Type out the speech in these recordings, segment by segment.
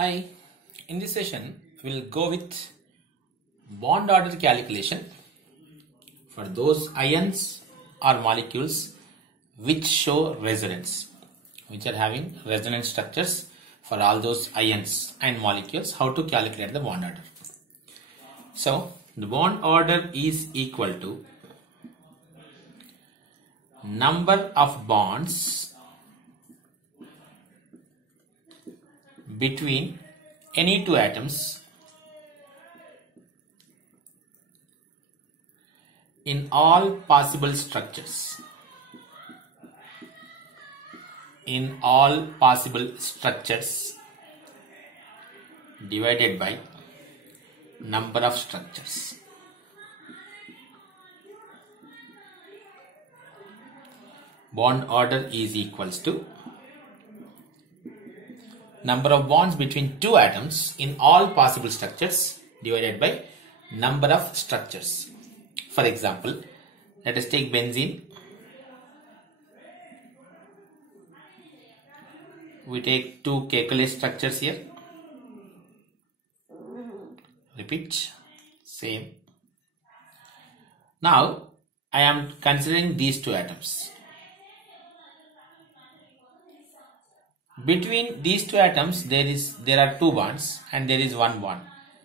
Hi, in this session we'll go with bond order calculation for those ions or molecules which show resonance, which are having resonance structures. For all those ions and molecules, how to calculate the bond order. So the bond order is equal to number of bonds between any two atoms in all possible structures. In all possible structures divided by number of structures. Bond order is equals to number of bonds between two atoms in all possible structures divided by number of structures. For example, let us take benzene. We take two Kekulé structures here. Repeat, same. Now I am considering these two atoms. Between these two atoms there are two bonds and there is one bond.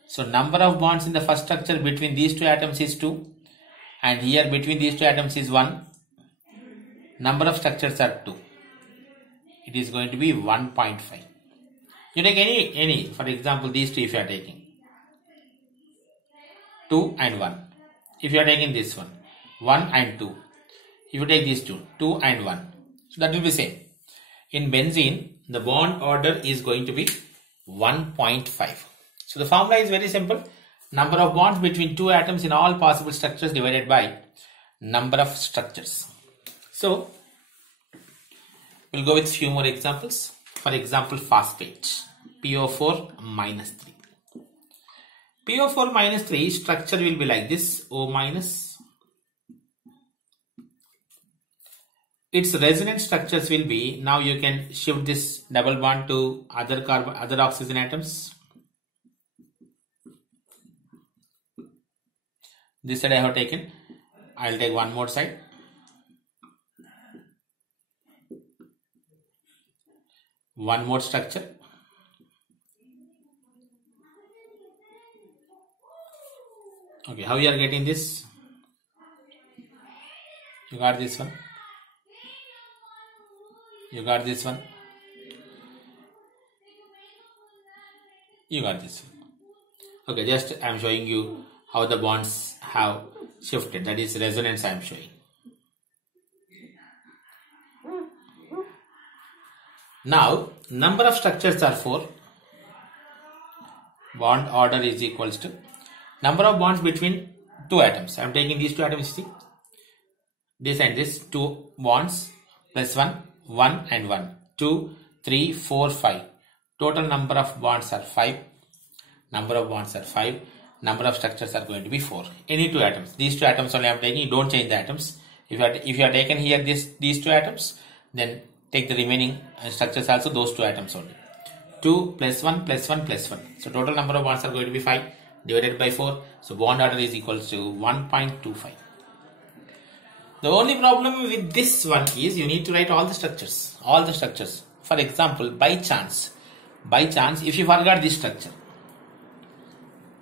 So number of bonds in the first structure between these two atoms is 2, and here between these two atoms is 1. Number of structures are 2. It is going to be 1.5. You take any, for example, these two if you are taking 2 and 1. If you are taking this one, 1 and 2. If you take these two, 2 and 1. So that will be same. In benzene, the bond order is going to be 1.5. So the formula is very simple. Number of bonds between two atoms in all possible structures divided by number of structures. So we'll go with few more examples. For example, phosphate, PO4 minus 3. PO4 minus 3 structure will be like this, O minus. Its resonance structures will be, now you can shift this double bond to other oxygen atoms. This side I have taken. I will take one more side. One more structure. Okay, how you are getting this? You got this one. You got this one. You got this one. Okay, just I am showing you how the bonds have shifted. That is resonance I am showing. Now, number of structures are 4. Bond order is equals to number of bonds between two atoms. I am taking these two atoms, see. This and this, 2 bonds plus 1, 1 and 1. 2, 3, 4, 5. Total number of bonds are 5. Number of bonds are 5. Number of structures are going to be 4. Any two atoms. These two atoms only I am taking. Don't change the atoms. If you are taken here these two atoms, then take the remaining structures also, those two atoms only. 2 plus 1 plus 1 plus 1. So total number of bonds are going to be 5 divided by 4. So bond order is equal to 1.25. The only problem with this one is you need to write all the structures. All the structures. For example, by chance, if you forgot this structure,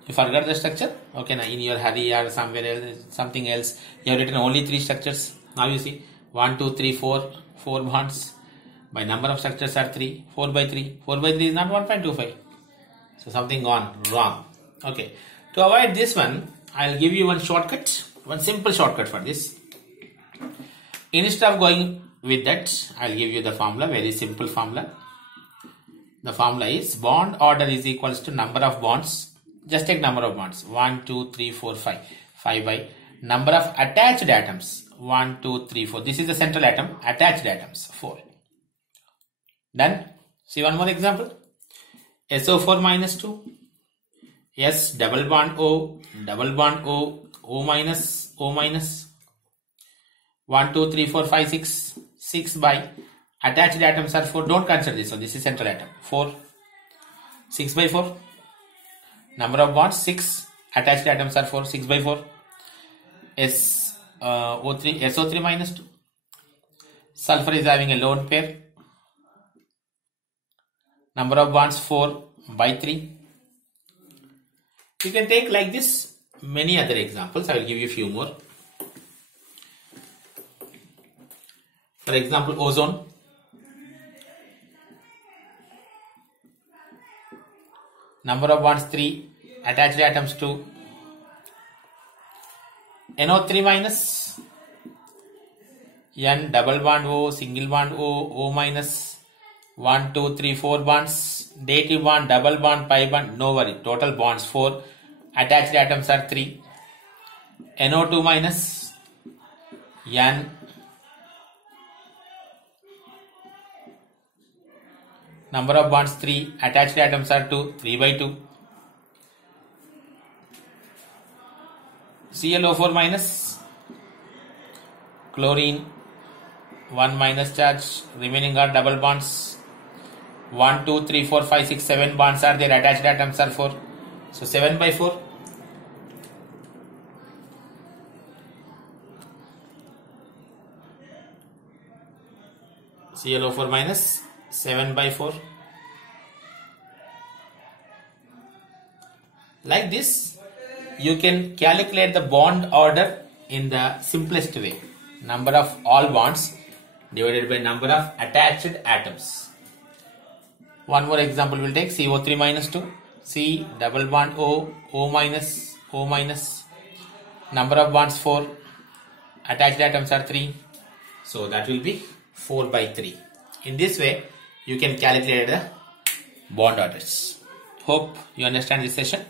you forgot the structure, okay, now in your hurry or somewhere else, something else, you have written only 3 structures. Now you see 1, 2, 3, 4 bonds. By number of structures are 3. 4 by 3. 4 by 3 is not 1.25. So something gone wrong. Okay. To avoid this one, I'll give you one shortcut. One simple shortcut for this. Instead of going with that, I'll give you the formula. Very simple formula. The formula is bond order is equals to number of bonds. Just take number of bonds. 1, 2, 3, 4, 5. 5 by number of attached atoms. 1, 2, 3, 4. This is the central atom. Attached atoms. 4. Done. See one more example. SO4 minus 2. S double bond O, O minus, 1, 2, 3, 4, 5, 6. 6 by attached atoms are 4. Don't consider this one. This is central atom. 4. 6 by 4. Number of bonds 6. Attached atoms are 4. 6 by 4. SO3 minus 2. Sulfur is having a lone pair. Number of bonds 4 by 3. You can take like this many other examples. I will give you a few more. For example, ozone. Number of bonds 3. Attached atoms 2. NO3 minus. N double bond O, single bond O minus. 1, 2, 3, 4 bonds. Dative bond, double bond, pi bond. No worry. Total bonds 4. Attached atoms are 3. NO2 minus. N. Number of bonds 3. Attached atoms are 2. 3 by 2. ClO4 minus. Chlorine. 1 minus charge. Remaining are double bonds. 1, 2, 3, 4, 5, 6, 7 bonds are there. Attached atoms are 4. So 7 by 4. ClO4 minus 7 by 4. Like this, you can calculate the bond order in the simplest way. Number of all bonds divided by number of attached atoms. One more example we'll take. CO3 minus 2. C double bond O minus. Number of bonds 4. Attached atoms are 3. So that will be 4 by 3. In this way, you can calculate the bond orders. Hope you understand this session.